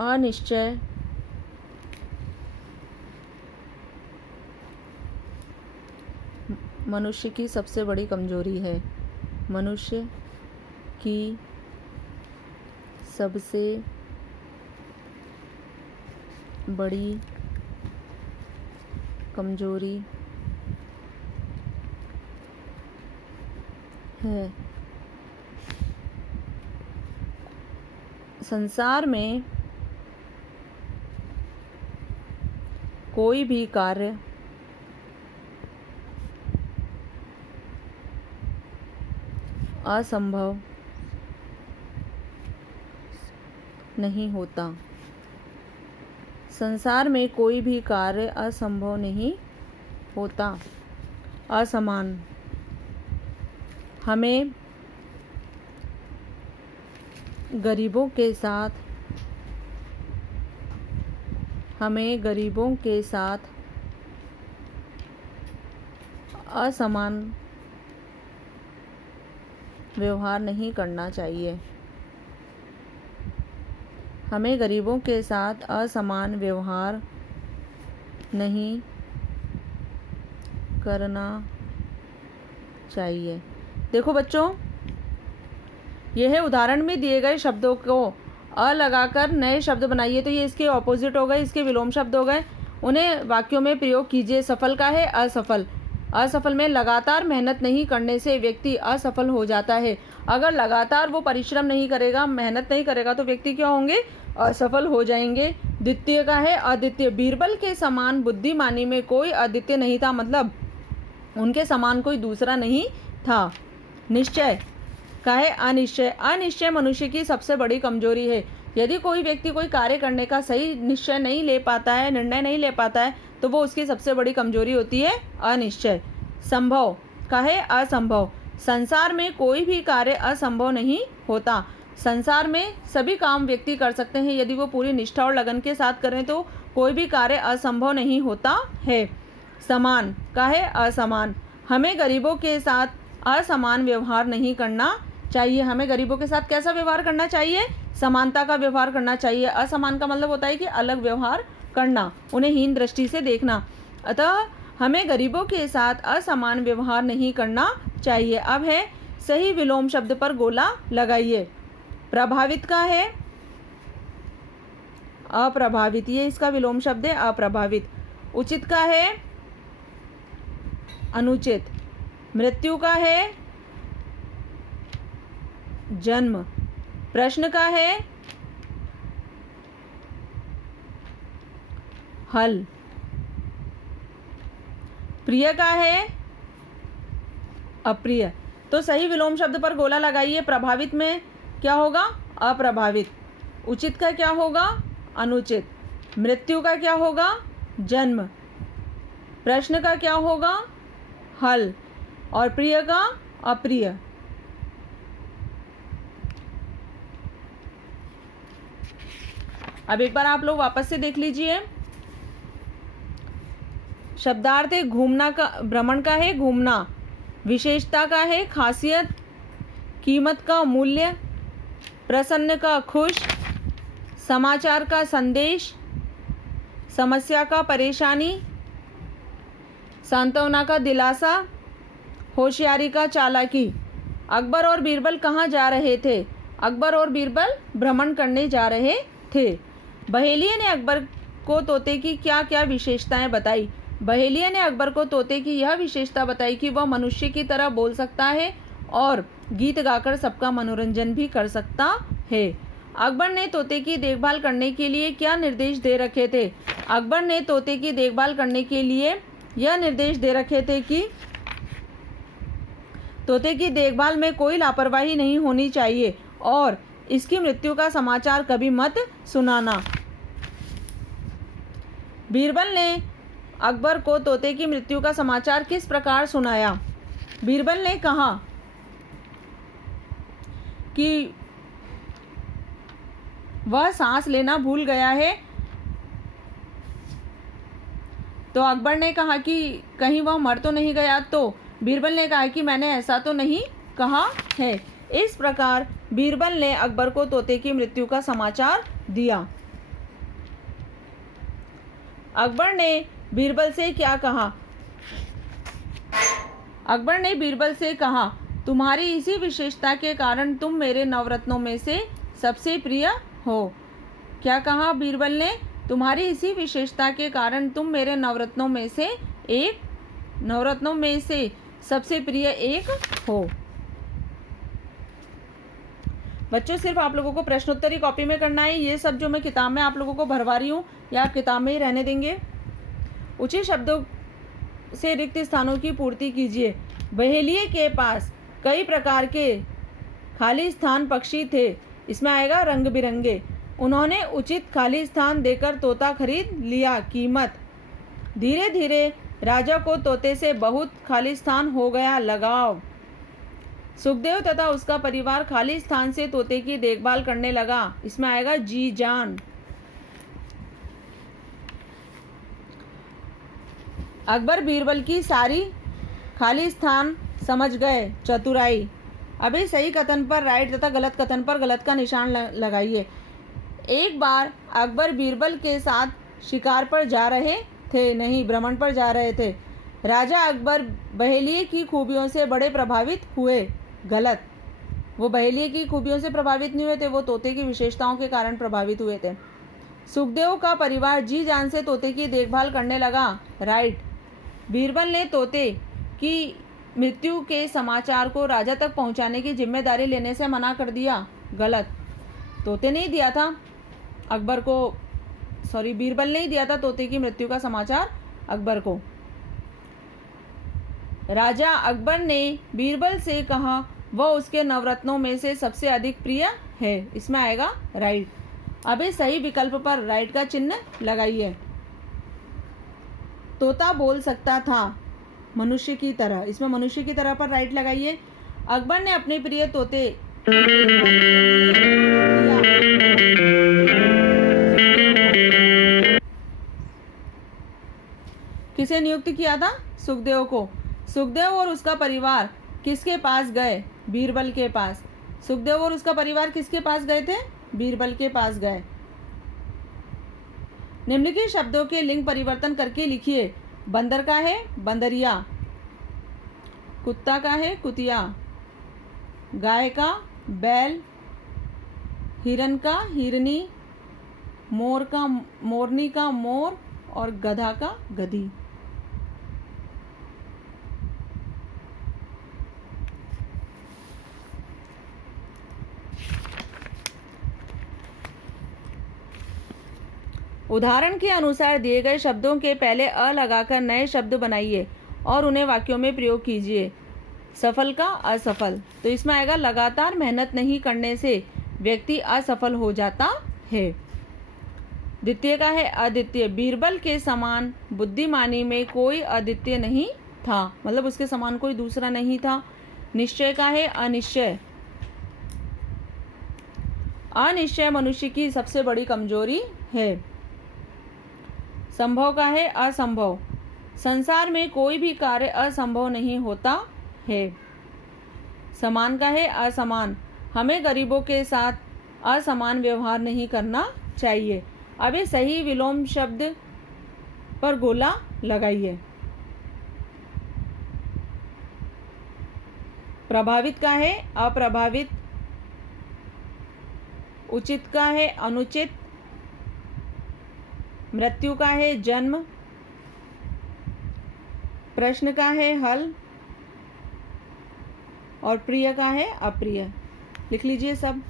अनिश्चय मनुष्य की सबसे बड़ी कमजोरी है। मनुष्य की सबसे बड़ी कमजोरी है। संसार में कोई भी कार्य असंभव नहीं होता। संसार में कोई भी कार्य असंभव नहीं होता। असमान। हमें गरीबों के साथ असमान व्यवहार नहीं करना चाहिए। हमें गरीबों के साथ असमान व्यवहार नहीं करना चाहिए। देखो बच्चों, यह उदाहरण में दिए गए शब्दों को अ लगाकर नए शब्द बनाइए। तो ये इसके ऑपोजिट हो गए, इसके विलोम शब्द हो गए। उन्हें वाक्यों में प्रयोग कीजिए। सफल का है असफल। असफल में लगातार मेहनत नहीं करने से व्यक्ति असफल हो जाता है। अगर लगातार वो परिश्रम नहीं करेगा, मेहनत नहीं करेगा, तो व्यक्ति क्या होंगे? असफल हो जाएंगे। द्वितीय का है अद्वितीय। बीरबल के समान बुद्धिमानी में कोई अद्वितीय नहीं था, मतलब उनके समान कोई दूसरा नहीं था। निश्चय का है अनिश्चय। अनिश्चय मनुष्य की सबसे बड़ी कमजोरी है। यदि कोई व्यक्ति कोई कार्य करने का सही निश्चय नहीं ले पाता है, निर्णय नहीं ले पाता है, तो वो उसकी सबसे बड़ी कमजोरी होती है अनिश्चय। संभव का है असंभव। संसार में कोई भी कार्य असंभव नहीं होता। संसार में सभी काम व्यक्ति कर सकते हैं। यदि वो पूरी निष्ठा और लगन के साथ करें तो कोई भी कार्य असंभव नहीं होता है। समान का है असमान। हमें गरीबों के साथ असमान व्यवहार नहीं करना चाहिए। हमें गरीबों के साथ कैसा व्यवहार करना चाहिए? समानता का व्यवहार करना चाहिए। असमान का मतलब होता है कि अलग व्यवहार करना, उन्हें हीन दृष्टि से देखना। अतः हमें गरीबों के साथ असमान व्यवहार नहीं करना चाहिए। अब है सही विलोम शब्द पर गोला लगाइए। प्रभावित का है अप्रभावित, ये इसका विलोम शब्द है अप्रभावित। उचित का है अनुचित। मृत्यु का है जन्म। प्रश्न का है हल। प्रिय का है अप्रिय। तो सही विलोम शब्द पर गोला लगाइए। प्रभावित में क्या होगा? अप्रभावित। उचित का क्या होगा? अनुचित। मृत्यु का क्या होगा? जन्म। प्रश्न का क्या होगा? हल। और प्रिय का अप्रिय। अब एक बार आप लोग वापस से देख लीजिए। शब्दार्थ है घूमना का, भ्रमण का है घूमना। विशेषता का है खासियत। कीमत का मूल्य। प्रसन्न का खुश। समाचार का संदेश। समस्या का परेशानी। सांत्वना का दिलासा। होशियारी का चालाकी। अकबर और बीरबल कहाँ जा रहे थे? अकबर और बीरबल भ्रमण करने जा रहे थे। बहेलिया ने अकबर को तोते की क्या क्या विशेषताएं बताई? बहेलिया ने अकबर को तोते की यह विशेषता बताई कि वह मनुष्य की तरह बोल सकता है और गीत गाकर सबका मनोरंजन भी कर सकता है। अकबर ने तोते की देखभाल करने के लिए क्या निर्देश दे रखे थे? अकबर ने तोते की देखभाल करने के लिए यह निर्देश दे रखे थे कि तोते की देखभाल में कोई लापरवाही नहीं होनी चाहिए और इसकी मृत्यु का समाचार कभी मत सुनाना। बीरबल ने अकबर को तोते की मृत्यु का समाचार किस प्रकार सुनाया? बीरबल ने कहा कि वह सांस लेना भूल गया है। तो अकबर ने कहा कि कहीं वह मर तो नहीं गया। तो बीरबल ने कहा कि मैंने ऐसा तो नहीं कहा है। इस प्रकार बीरबल ने अकबर को तोते की मृत्यु का समाचार दिया। अकबर ने बीरबल से क्या कहा? अकबर ने बीरबल से कहा, तुम्हारी इसी विशेषता के कारण तुम मेरे नवरत्नों में से सबसे प्रिय हो। क्या कहा बीरबल ने? तुम्हारी इसी विशेषता के कारण तुम मेरे नवरत्नों में से सबसे प्रिय एक हो। बच्चों सिर्फ आप लोगों को प्रश्नोत्तरी कॉपी में करना है। ये सब जो मैं किताब में आप लोगों को भरवा रही हूँ या आप किताब में ही रहने देंगे। उचित शब्दों से रिक्त स्थानों की पूर्ति कीजिए। बहेलिये के पास कई प्रकार के खाली स्थान पक्षी थे। इसमें आएगा रंग बिरंगे। उन्होंने उचित खाली स्थान देकर तोता खरीद लिया। कीमत। धीरे धीरे राजा को तोते से बहुत खाली स्थान हो गया। लगाव। सुखदेव तथा उसका परिवार खाली स्थान से तोते की देखभाल करने लगा। इसमें आएगा जी जान। अकबर बीरबल की सारी खाली स्थान समझ गए। चतुराई। अभी सही कथन पर राइट तथा गलत कथन पर गलत का निशान लगाइए। एक बार अकबर बीरबल के साथ शिकार पर जा रहे थे, नहीं भ्रमण पर जा रहे थे। राजा अकबर बहेलिये की खूबियों से बड़े प्रभावित हुए। गलत। वो बहेलिये की खूबियों से प्रभावित नहीं हुए थे, वो तोते की विशेषताओं के कारण प्रभावित हुए थे। सुखदेव का परिवार जी जान से तोते की देखभाल करने लगा। राइट। बीरबल ने तोते की मृत्यु के समाचार को राजा तक पहुंचाने की जिम्मेदारी लेने से मना कर दिया। गलत। तोते ने ही दिया था अकबर को, बीरबल ने ही दिया था तोते की मृत्यु का समाचार अकबर को। राजा अकबर ने बीरबल से कहा वह उसके नवरत्नों में से सबसे अधिक प्रिय है। इसमें आएगा राइट। अभी सही विकल्प पर राइट का चिन्ह लगाइए। तोता बोल सकता था मनुष्य की तरह। इसमें मनुष्य की तरह पर राइट लगाइए। अकबर ने अपने प्रिय तोते किसे नियुक्त किया था? सुखदेव को। सुखदेव और उसका परिवार किसके पास गए? बीरबल के पास। सुखदेव और उसका परिवार किसके पास गए थे? बीरबल के पास गए। निम्नलिखित शब्दों के लिंग परिवर्तन करके लिखिए। बंदर का है बंदरिया, कुत्ता का है कुतिया, गाय का बैल, हिरन का हिरनी, मोर का मोरनी का मोर और गधा का गधी। उदाहरण के अनुसार दिए गए शब्दों के पहले अ लगाकर नए शब्द बनाइए और उन्हें वाक्यों में प्रयोग कीजिए। सफल का असफल। तो इसमें आएगा लगातार मेहनत नहीं करने से व्यक्ति असफल हो जाता है। द्वितीय का है अद्वितीय। बीरबल के समान बुद्धिमानी में कोई अद्वितीय नहीं था, मतलब उसके समान कोई दूसरा नहीं था। निश्चय का है अनिश्चय। अनिश्चय मनुष्य की सबसे बड़ी कमजोरी है। संभव का है असंभव। संसार में कोई भी कार्य असंभव नहीं होता है। समान का है असमान। हमें गरीबों के साथ असमान व्यवहार नहीं करना चाहिए। अभी सही विलोम शब्द पर गोला लगाइए। प्रभावित का है अप्रभावित। उचित का है अनुचित। मृत्यु का है जन्म। प्रश्न का है हल और प्रिय का है अप्रिय। लिख लीजिए सब।